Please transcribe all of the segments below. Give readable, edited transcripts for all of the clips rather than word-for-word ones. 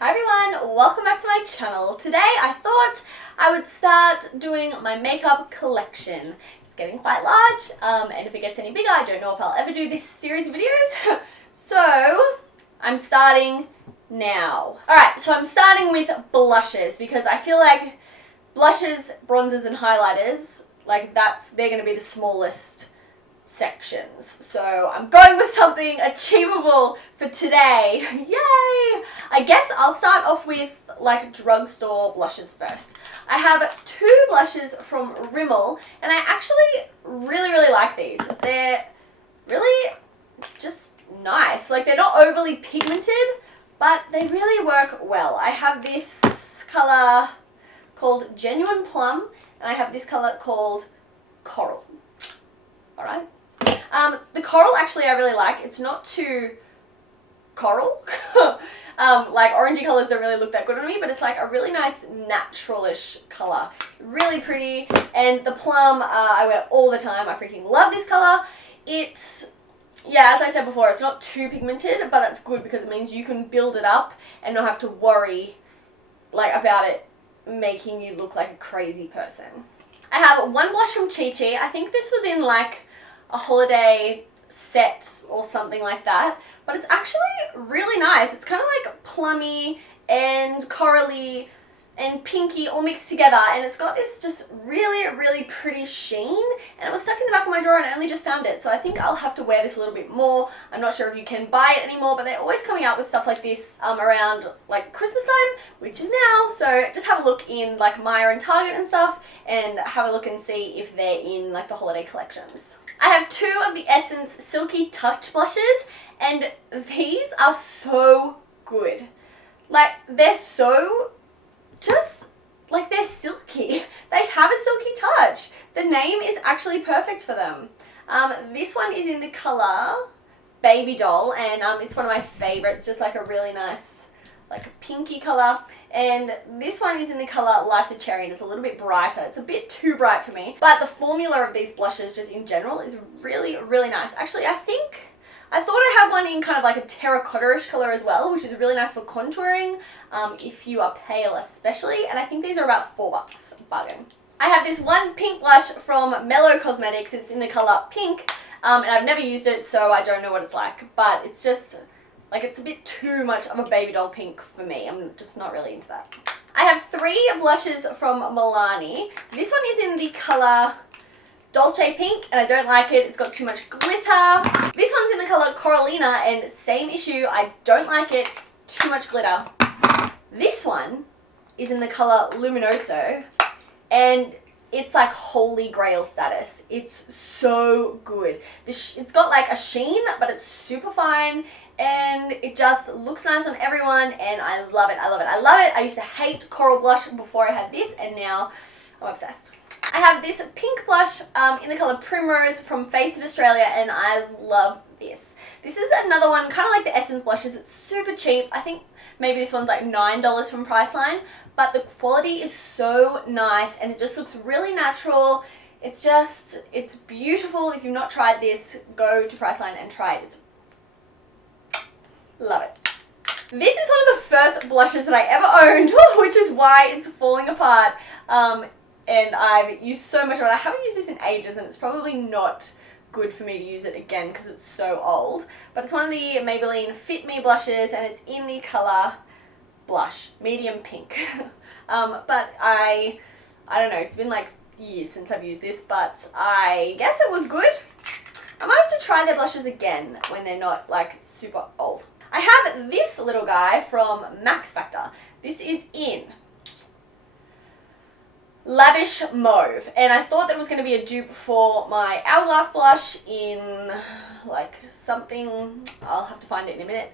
Hi everyone, welcome back to my channel. Today I thought I would start doing my makeup collection. It's getting quite large, and if it gets any bigger, I don't know if I'll ever do this series of videos. So I'm starting now. Alright, so I'm starting with blushes because I feel like blushes, bronzers and highlighters, they're going to be the smallest sections. So I'm going with something achievable for today. Yay! I guess I'll start off with like drugstore blushes first. I have two blushes from Rimmel and I actually really like these. They're really just nice. Like, they're not overly pigmented, but they really work well. I have this color called Genuine Plum and I have this color called Coral. Alright. The coral actually I really like. It's not too coral. Like orangey colors don't really look that good on me, but it's like a really nice naturalish color. Really pretty. And the plum I wear all the time. I freaking love this color. It's, yeah, as I said before, it's not too pigmented, but that's good because it means you can build it up and not have to worry about it making you look like a crazy person. I have one blush from Chi Chi. I think this was in like a holiday set or something like that, but it's actually really nice. It's kind of like plummy and corally and pinky all mixed together, and it's got this just really pretty sheen, and it was stuck in the back of my drawer and I only just found it, so I think I'll have to wear this a little bit more. I'm not sure if you can buy it anymore, but they're always coming out with stuff like this around like Christmas time, which is now, so just have a look in like Maya and Target and stuff and have a look and see if they're in like the holiday collections. I have two of the Essence Silky Touch blushes, and these are so good. Like, they're so just, like, they're silky. They have a silky touch. The name is actually perfect for them. This one is in the color Baby Doll, and it's one of my favorites, just like a really nice like a pinky color, and this one is in the color Lighter Cherry and it's a little bit brighter. It's a bit too bright for me, but the formula of these blushes just in general is really nice. Actually, I thought I had one in kind of like a terracotta-ish color as well, which is really nice for contouring if you are pale especially, and I think these are about $4, bargain. I have this one pink blush from Mellow Cosmetics. It's in the color Pink, and I've never used it, so I don't know what it's like, but it's just like, it's a bit too much of a baby doll pink for me. I'm just not really into that. I have three blushes from Milani. This one is in the color Dolce Pink, and I don't like it. It's got too much glitter. This one's in the color Coralina, and same issue. I don't like it. Too much glitter. This one is in the color Luminoso, and it's like holy grail status. It's so good. It's got like a sheen, but it's super fine, and it just looks nice on everyone, and I love it. I used to hate coral blush before I had this, and now I'm obsessed. I have this pink blush in the color Primrose from Face of Australia, and I love this. This is another one, kind of like the Essence blushes. It's super cheap. I think maybe this one's like $9 from Priceline, but the quality is so nice and it just looks really natural. It's beautiful. If you've not tried this, go to Priceline and try it. Love it. This is one of the first blushes that I ever owned, which is why it's falling apart. And I've used so much of it. I haven't used this in ages, and it's probably not good for me to use it again because it's so old. But it's one of the Maybelline Fit Me blushes, and it's in the color Blush, medium pink. But I don't know, it's been like years since I've used this, but I guess it was good. I might have to try their blushes again when they're not like super old. I have this little guy from Max Factor. This is in Lavish Mauve, and I thought that it was going to be a dupe for my Hourglass blush in like something, I'll have to find it in a minute,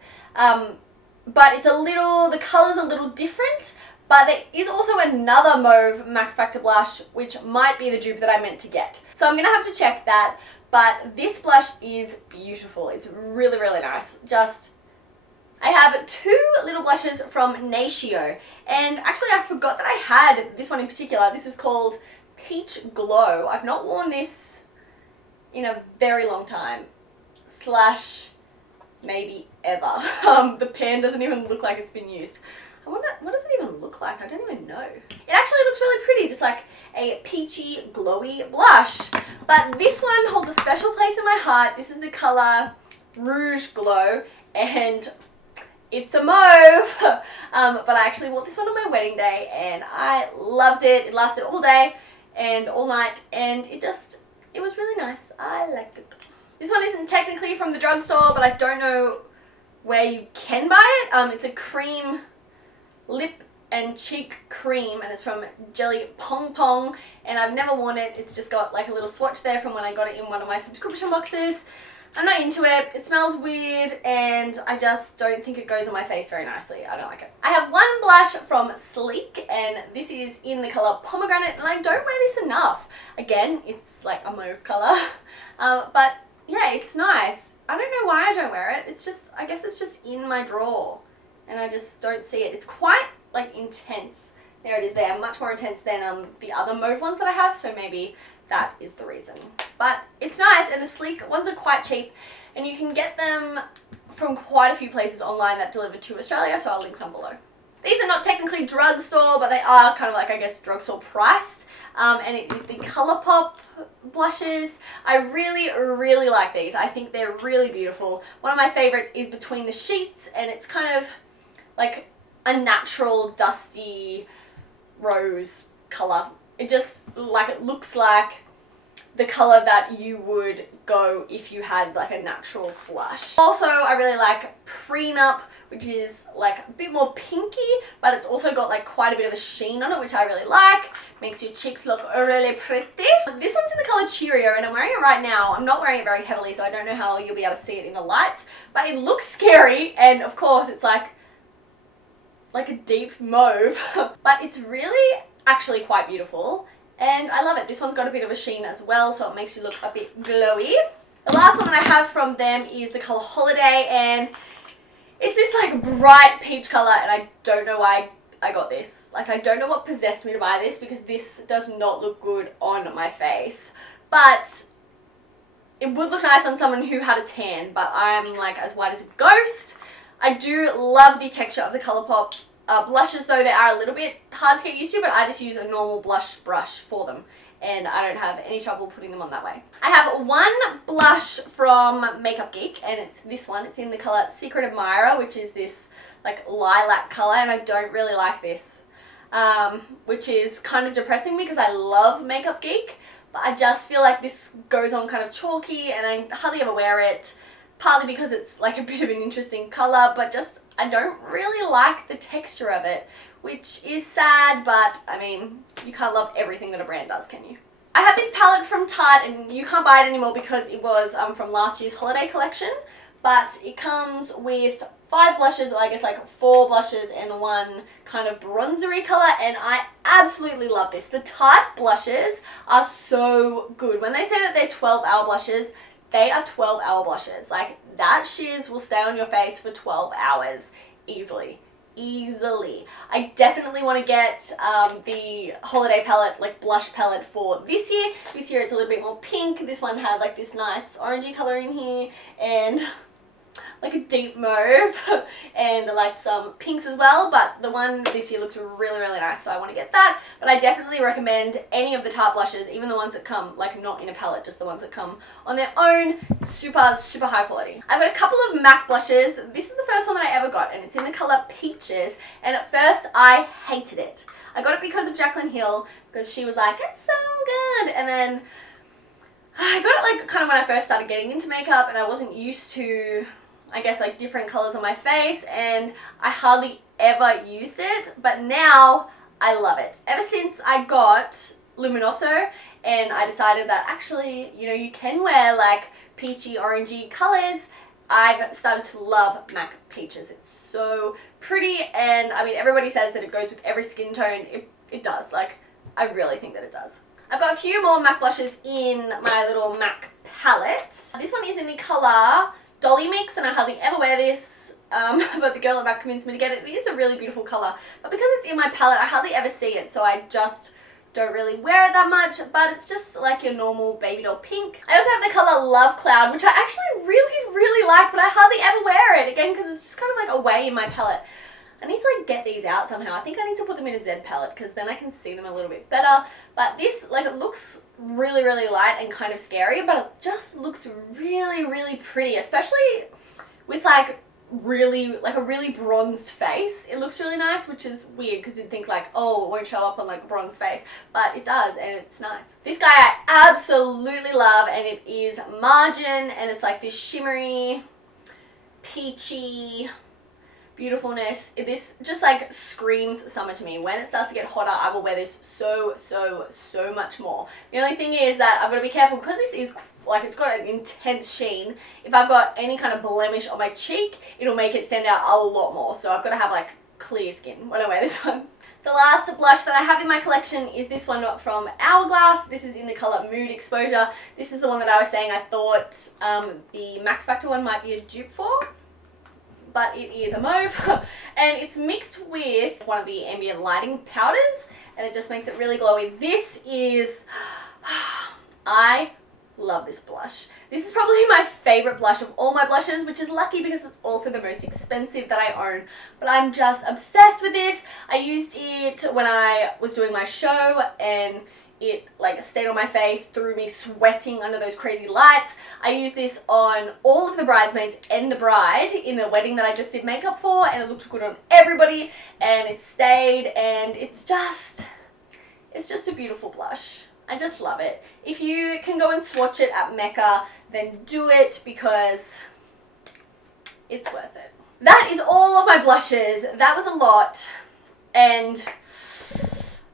but it's the colour's a little different, but there is also another mauve Max Factor blush which might be the dupe that I meant to get, so I'm going to have to check that. But this blush is beautiful. It's really nice. I have two little blushes from Natio, and actually I forgot that I had this one in particular. This is called Peach Glow. I've not worn this in a very long time. maybe ever. The pan doesn't even look like it's been used. I wonder, what does it even look like? I don't even know. It actually looks really pretty, just like a peachy, glowy blush. But this one holds a special place in my heart. This is the color Rouge Glow, and it's a mauve. But I actually wore this one on my wedding day, and I loved it. It lasted all day and all night, and it was really nice. I liked it. This one isn't technically from the drugstore, but I don't know where you can buy it. It's a cream lip and cheek cream, and it's from Pong, and I've never worn it. It's just got like a little swatch there from when I got it in one of my subscription boxes. I'm not into it. It smells weird, and I just don't think it goes on my face very nicely. I don't like it. I have one blush from Sleek, and this is in the color Pomegranate, and I don't wear this enough. Again, it's like a mauve color, but yeah, it's nice. I don't know why I don't wear it. It's just, I guess it's just in my drawer, and I just don't see it. It's quite like intense. There it is there, much more intense than the other mauve ones that I have, so maybe that is the reason. But it's nice, and the Sleek ones are quite cheap, and you can get them from quite a few places online that deliver to Australia, so I'll link some below. These are not technically drugstore, but they are kind of like, I guess, drugstore priced, and it is the ColourPop blushes. I really, really like these. I think they're really beautiful. One of my favorites is Between the Sheets, and it's kind of like a natural dusty rose color. It just like, it looks like the color that you would go if you had like a natural flush. Also, I really like Prenup, which is like a bit more pinky, but it's also got like quite a bit of a sheen on it, which I really like. Makes your cheeks look really pretty. This one's in the color Cheerio, and I'm wearing it right now. I'm not wearing it very heavily, so I don't know how you'll be able to see it in the lights, but it looks scary, and of course it's like a deep mauve, but it's really actually quite beautiful, and I love it. This one's got a bit of a sheen as well, so it makes you look a bit glowy. The last one that I have from them is the color Holiday, and it's this like bright peach color, and I don't know why I got this. Like, I don't know what possessed me to buy this, because this does not look good on my face, but it would look nice on someone who had a tan, but I'm like as white as a ghost. I do love the texture of the ColourPop blushes, though they are a little bit hard to get used to, but I just use a normal blush brush for them, and I don't have any trouble putting them on that way. I have one blush from Makeup Geek, and it's this one. It's in the color Secret Admirer, which is this like lilac color, and I don't really like this, which is kind of depressing because I love Makeup Geek, but I just feel like this goes on kind of chalky, and I hardly ever wear it. Partly because it's like a bit of an interesting color, but just I don't really like the texture of it, which is sad, but I mean, you can't love everything that a brand does, can you? I have this palette from Tarte, and you can't buy it anymore because it was from last year's holiday collection, but it comes with 5 blushes, or I guess like 4 blushes and one kind of bronzery color, and I absolutely love this. The Tarte blushes are so good. When they say that they're 12-hour blushes, they are 12-hour blushes. Like, that shiz will stay on your face for 12 hours easily. Easily. I definitely want to get the holiday palette, like blush palette for this year. This year it's a little bit more pink. This one had like this nice orangey color in here, and like a deep mauve, and like some pinks as well, but the one this year looks really, really nice, so I want to get that. But I definitely recommend any of the Tarte blushes, even the ones that come like not in a palette, just the ones that come on their own. Super, super high quality. I've got a couple of MAC blushes. This is the first one that I ever got, and it's in the color Peaches, and at first I hated it. I got it because of Jaclyn Hill, because she was like, it's so good, and then I got it like kind of when I first started getting into makeup, and I wasn't used to, I guess, like different colors on my face, and I hardly ever used it, but now I love it. Ever since I got Luminoso, and I decided that actually, you know, you can wear like peachy, orangey colors, I've started to love MAC Peaches. It's so pretty, and I mean, everybody says that it goes with every skin tone. It does. Like, I really think that it does. I've got a few more MAC blushes in my little MAC palette. This one is in the color Dolly Mix, and I hardly ever wear this, but the girl at back convinced me to get it. It is a really beautiful color, but because it's in my palette, I hardly ever see it, so I just don't really wear it that much, but it's just like your normal baby doll pink. I also have the color Love Cloud, which I actually really like, but I hardly ever wear it, again, because it's just kind of like away in my palette. I need to like get these out somehow. I think I need to put them in a Z palette because then I can see them a little bit better. But this, like, it looks really light and kind of scary, but it just looks really pretty, especially with like a really bronzed face. It looks really nice, which is weird because you'd think like, oh, it won't show up on like a bronze face, but it does, and it's nice. This guy I absolutely love, and it is Margin, and it's like this shimmery, peachy beautifulness. This just like screams summer to me. When it starts to get hotter, I will wear this so much more. The only thing is that I've got to be careful because this is like, it's got an intense sheen. If I've got any kind of blemish on my cheek, it'll make it stand out a lot more. So I've got to have like clear skin when I wear this one. The last blush that I have in my collection is this one from Hourglass. This is in the color Mood Exposure. This is the one that I was saying I thought the Max Factor one might be a dupe for, but it is a mauve and it's mixed with one of the ambient lighting powders, and it just makes it really glowy. This is, I love this blush. This is probably my favorite blush of all my blushes, which is lucky because it's also the most expensive that I own, but I'm just obsessed with this. I used it when I was doing my show and it like stayed on my face through me sweating under those crazy lights. I used this on all of the bridesmaids and the bride in the wedding that I just did makeup for, and it looked good on everybody, and it stayed, and it's just a beautiful blush. I just love it. If you can go and swatch it at Mecca, then do it because it's worth it. That is all of my blushes. That was a lot, and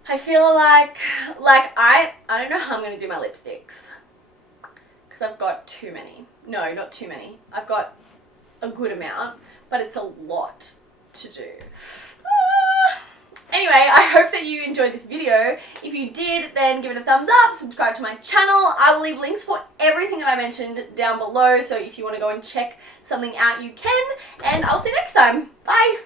I feel like I don't know how I'm gonna do my lipsticks because I've got too many. No, not too many. I've got a good amount, but it's a lot to do. Anyway, I hope that you enjoyed this video. If you did, then give it a thumbs up, subscribe to my channel. I will leave links for everything that I mentioned down below, so if you want to go and check something out, you can, and I'll see you next time. Bye!